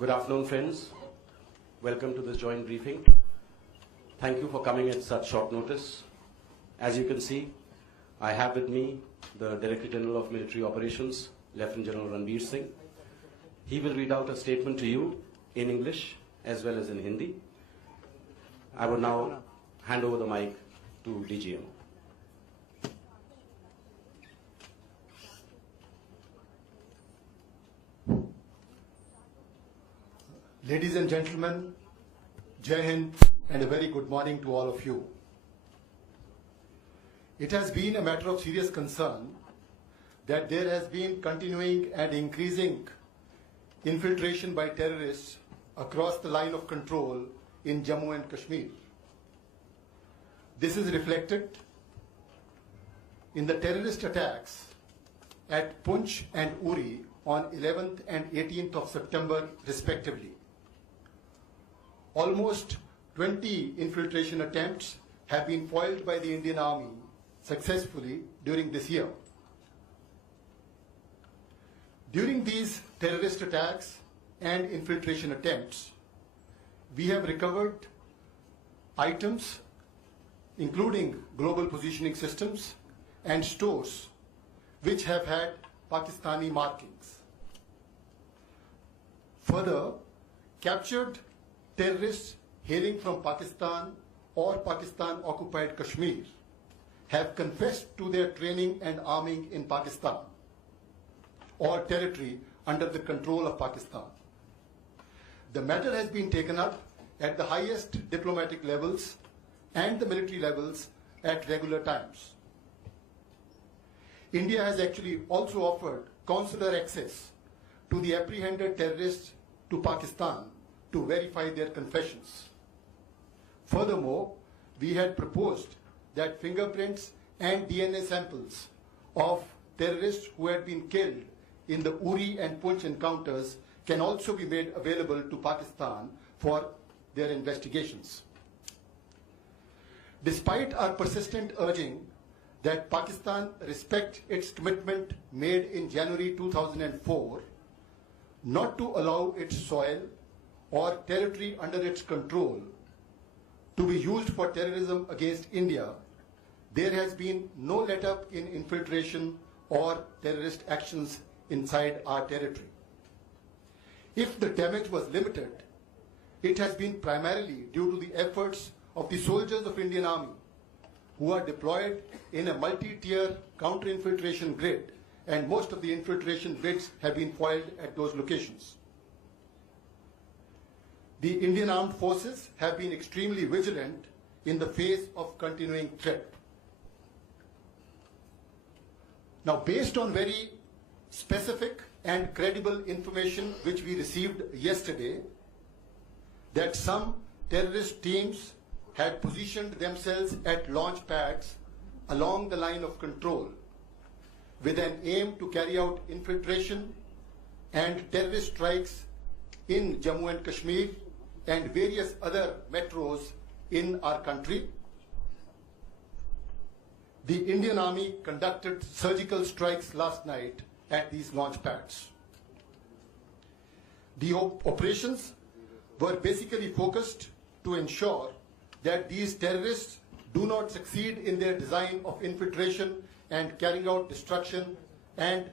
Good afternoon, friends. Welcome to this joint briefing. Thank you for coming at such short notice. As you can see, I have with me the Director General of Military Operations, Lieutenant General Ranbir Singh. He will read out a statement to you in English as well as in Hindi. I will now hand over the mic to DGMO. Ladies and gentlemen, Jai Hind and a very good morning to all of you. It has been a matter of serious concern that there has been continuing and increasing infiltration by terrorists across the line of control in Jammu and Kashmir. This is reflected in the terrorist attacks at Poonch and Uri on 11th and 18th of September respectively. Almost 20 infiltration attempts have been foiled by the Indian Army successfully during this year. During these terrorist attacks and infiltration attempts, we have recovered items including global positioning systems and stores which have had Pakistani markings. Further, captured terrorists hailing from Pakistan or Pakistan-occupied Kashmir have confessed to their training and arming in Pakistan or territory under the control of Pakistan. The matter has been taken up at the highest diplomatic levels and the military levels at regular times. India has actually also offered consular access to the apprehended terrorists to Pakistan to verify their confessions. Furthermore, we had proposed that fingerprints and DNA samples of terrorists who had been killed in the Uri and Poonch encounters can also be made available to Pakistan for their investigations. Despite our persistent urging that Pakistan respect its commitment made in January 2004 not to allow its soil or territory under its control to be used for terrorism against India, there has been no let-up in infiltration or terrorist actions inside our territory. If the damage was limited, it has been primarily due to the efforts of the soldiers of Indian Army who are deployed in a multi-tier counter-infiltration grid, and most of the infiltration bids have been foiled at those locations. The Indian Armed Forces have been extremely vigilant in the face of continuing threat. Now, based on very specific and credible information which we received yesterday, that some terrorist teams had positioned themselves at launch pads along the line of control with an aim to carry out infiltration and terrorist strikes in Jammu and Kashmir and various other metros in our country. The Indian Army conducted surgical strikes last night at these launch pads. The operations were basically focused to ensure that these terrorists do not succeed in their design of infiltration and carrying out destruction and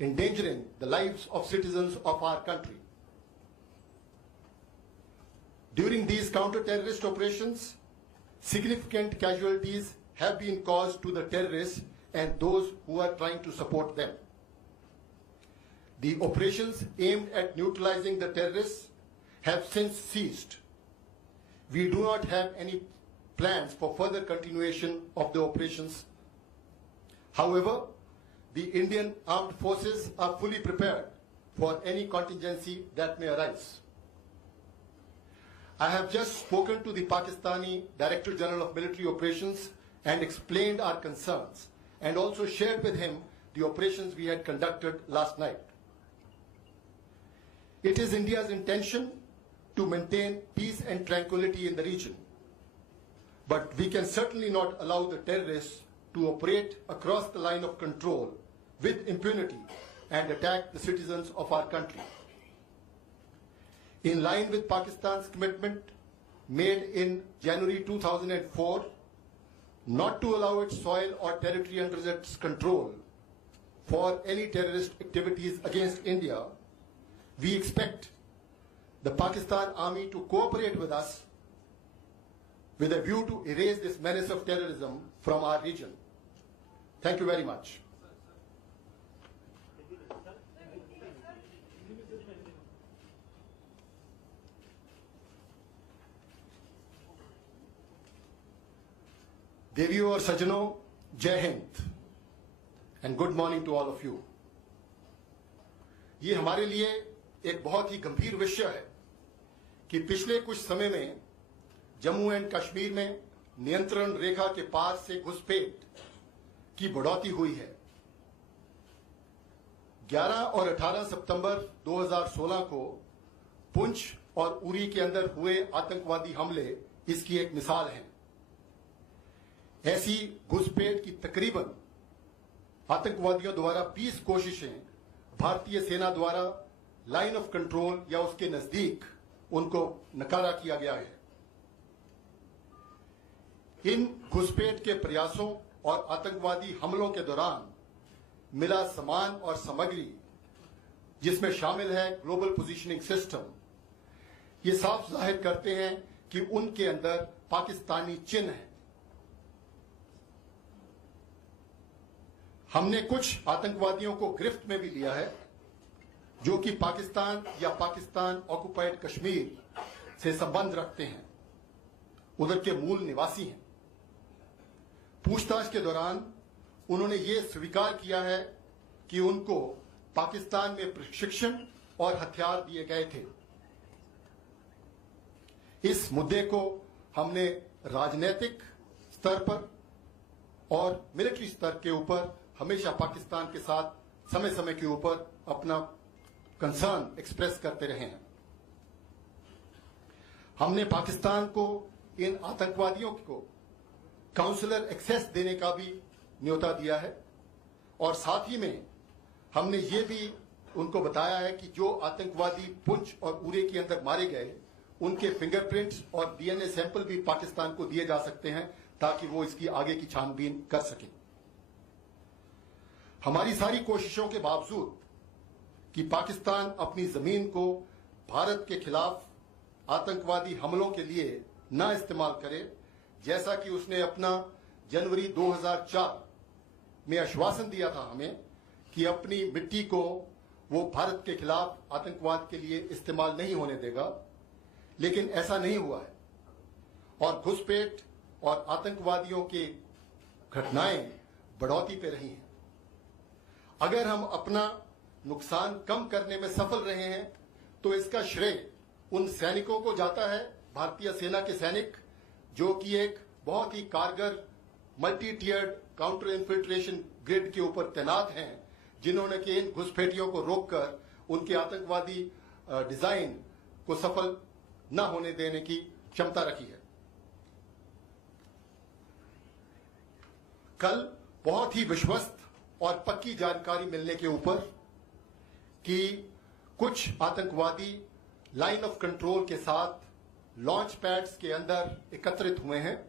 endangering the lives of citizens of our country. During these counter-terrorist operations, significant casualties have been caused to the terrorists and those who are trying to support them. The operations aimed at neutralizing the terrorists have since ceased. We do not have any plans for further continuation of the operations. However, the Indian Armed Forces are fully prepared for any contingency that may arise. I have just spoken to the Pakistani Director General of Military Operations and explained our concerns and also shared with him the operations we had conducted last night. It is India's intention to maintain peace and tranquility in the region, but we can certainly not allow the terrorists to operate across the line of control with impunity and attack the citizens of our country. In line with Pakistan's commitment made in January 2004 not to allow its soil or territory under its control for any terrorist activities against India, we expect the Pakistan Army to cooperate with us with a view to erase this menace of terrorism from our region. Thank you very much. देवियों और सज्जनों, जय हिंद and good morning to all of you. ये हमारे लिए एक बहुत ही गंभीर विषय है कि पिछले कुछ समय में जम्मू एंड कश्मीर में नियंत्रण रेखा के पार से घुसपैठ की बढ़ोतरी हुई है। 11 और 18 सितंबर 2016 को पुंछ और उरी के अंदर हुए आतंकवादी हमले इसकी एक मिसाल है। ऐसी घुसपैठ की तकरीबन आतंकवादियों द्वारा 20 कोशिशें भारतीय सेना द्वारा लाइन ऑफ कंट्रोल या उसके नजदीक उनको नकारा किया गया है। इन घुसपैठ के प्रयासों और आतंकवादी हमलों के दौरान मिला सामान और सामग्री, जिसमें शामिल है ग्लोबल पोजीशनिंग सिस्टम, ये साफ जाहिर करते हैं कि उनके अंदर पाकिस्तानी चिन्ह है। हमने कुछ आतंकवादियों को गिरफ्त में भी लिया है जो कि पाकिस्तान या पाकिस्तान ऑक्युपाइड कश्मीर से संबंध रखते हैं, उधर के मूल निवासी हैं। पूछताछ के दौरान उन्होंने ये स्वीकार किया है कि उनको पाकिस्तान में प्रशिक्षण और हथियार दिए गए थे। इस मुद्दे को हमने राजनीतिक स्तर पर और मिलिट्री स्तर के ऊपर हमेशा पाकिस्तान के साथ समय समय के ऊपर अपना कंसर्न एक्सप्रेस करते रहे हैं। हमने पाकिस्तान को इन आतंकवादियों को काउंसलर एक्सेस देने का भी न्योता दिया है और साथ ही में हमने ये भी उनको बताया है कि जो आतंकवादी पुंछ और उरी के अंदर मारे गए उनके फिंगरप्रिंट्स और डीएनए सैंपल भी पाकिस्तान को दिए जा सकते हैं ताकि वो इसकी आगे की छानबीन कर सकें। हमारी सारी कोशिशों के बावजूद कि पाकिस्तान अपनी जमीन को भारत के खिलाफ आतंकवादी हमलों के लिए न इस्तेमाल करे, जैसा कि उसने अपना जनवरी 2004 में आश्वासन दिया था हमें कि अपनी मिट्टी को वो भारत के खिलाफ आतंकवाद के लिए इस्तेमाल नहीं होने देगा, लेकिन ऐसा नहीं हुआ है और घुसपैठ और आतंकवादियों की घटनाएं बढ़ोतरी पे रही हैं। अगर हम अपना नुकसान कम करने में सफल रहे हैं तो इसका श्रेय उन सैनिकों को जाता है, भारतीय सेना के सैनिक जो कि एक बहुत ही कारगर मल्टी टियर्ड काउंटर इन्फिल्ट्रेशन ग्रिड के ऊपर तैनात हैं, जिन्होंने कि इन घुसपैठियों को रोककर उनके आतंकवादी डिजाइन को सफल न होने देने की क्षमता रखी है। कल बहुत ही विश्वस्त और पक्की जानकारी मिलने के ऊपर कि कुछ आतंकवादी लाइन ऑफ कंट्रोल के साथ लॉन्च पैड्स के अंदर एकत्रित हुए हैं,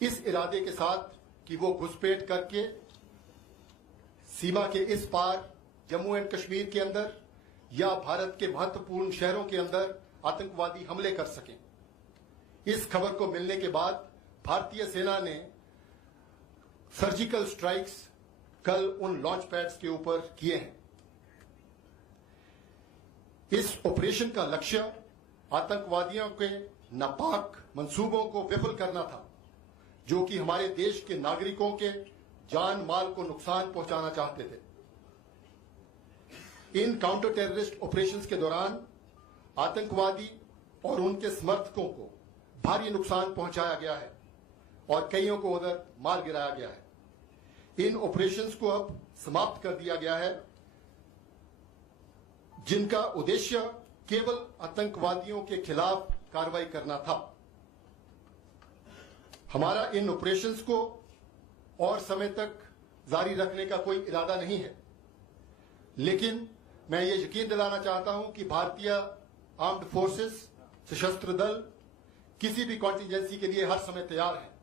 इस इरादे के साथ कि वो घुसपैठ करके सीमा के इस पार जम्मू एंड कश्मीर के अंदर या भारत के महत्वपूर्ण शहरों के अंदर आतंकवादी हमले कर सकें। इस खबर को मिलने के बाद भारतीय सेना ने सर्जिकल स्ट्राइक्स कल उन लॉन्च पैड्स के ऊपर किए हैं। इस ऑपरेशन का लक्ष्य आतंकवादियों के नापाक मंसूबों को विफल करना था, जो कि हमारे देश के नागरिकों के जान माल को नुकसान पहुंचाना चाहते थे। इन काउंटर टेररिस्ट ऑपरेशंस के दौरान आतंकवादी और उनके समर्थकों को भारी नुकसान पहुंचाया गया है और कईयों को उधर मार गिराया गया है। इन ऑपरेशंस को अब समाप्त कर दिया गया है, जिनका उद्देश्य केवल आतंकवादियों के खिलाफ कार्रवाई करना था। हमारा इन ऑपरेशंस को और समय तक जारी रखने का कोई इरादा नहीं है, लेकिन मैं ये यकीन दिलाना चाहता हूं कि भारतीय आर्म्ड फोर्सेस, सशस्त्र दल, किसी भी कॉन्टिजेंसी के लिए हर समय तैयार है।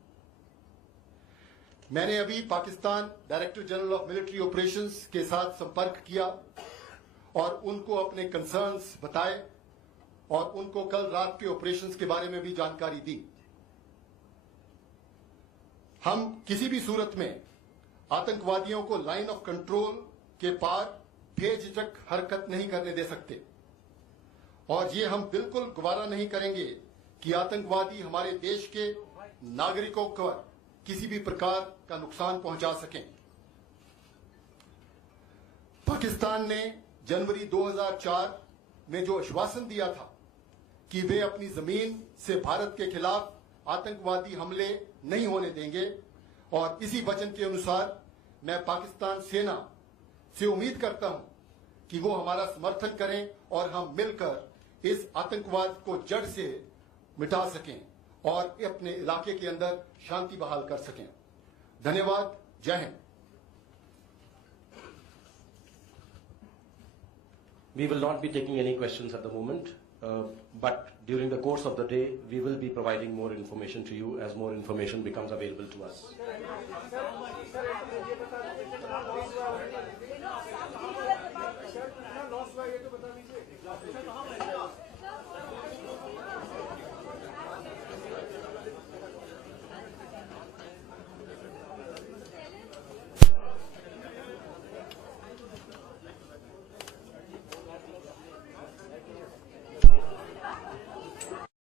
मैंने अभी Pakistan director general of military operations के साथ संपर्क किया और उनको अपने कंसर्न्स बताए और उनको कल रात के ऑपरेशंस के बारे में भी जानकारी दी। हम किसी भी सूरत में आतंकवादियों को लाइन ऑफ कंट्रोल के पार बेझिझक हरकत नहीं करने दे सकते और ये हम बिल्कुल गवारा नहीं करेंगे कि आतंकवादी हमारे देश के नागरिकों को किसी भी प्रकार का नुकसान पहुंचा सकें। पाकिस्तान ने जनवरी 2004 में जो आश्वासन दिया था कि वे अपनी जमीन से भारत के खिलाफ आतंकवादी हमले नहीं होने देंगे, और इसी वचन के अनुसार मैं पाकिस्तान सेना से उम्मीद करता हूं कि वो हमारा समर्थन करें और हम मिलकर इस आतंकवाद को जड़ से मिटा सकें और अपने इलाके के अंदर शांति बहाल कर सकें। धन्यवाद। जय Hind. We will not be taking any questions at the moment, but during the course of the day, we will be providing more information to you as more information becomes available to us. Loss हुआ ये तो बता दीजिए।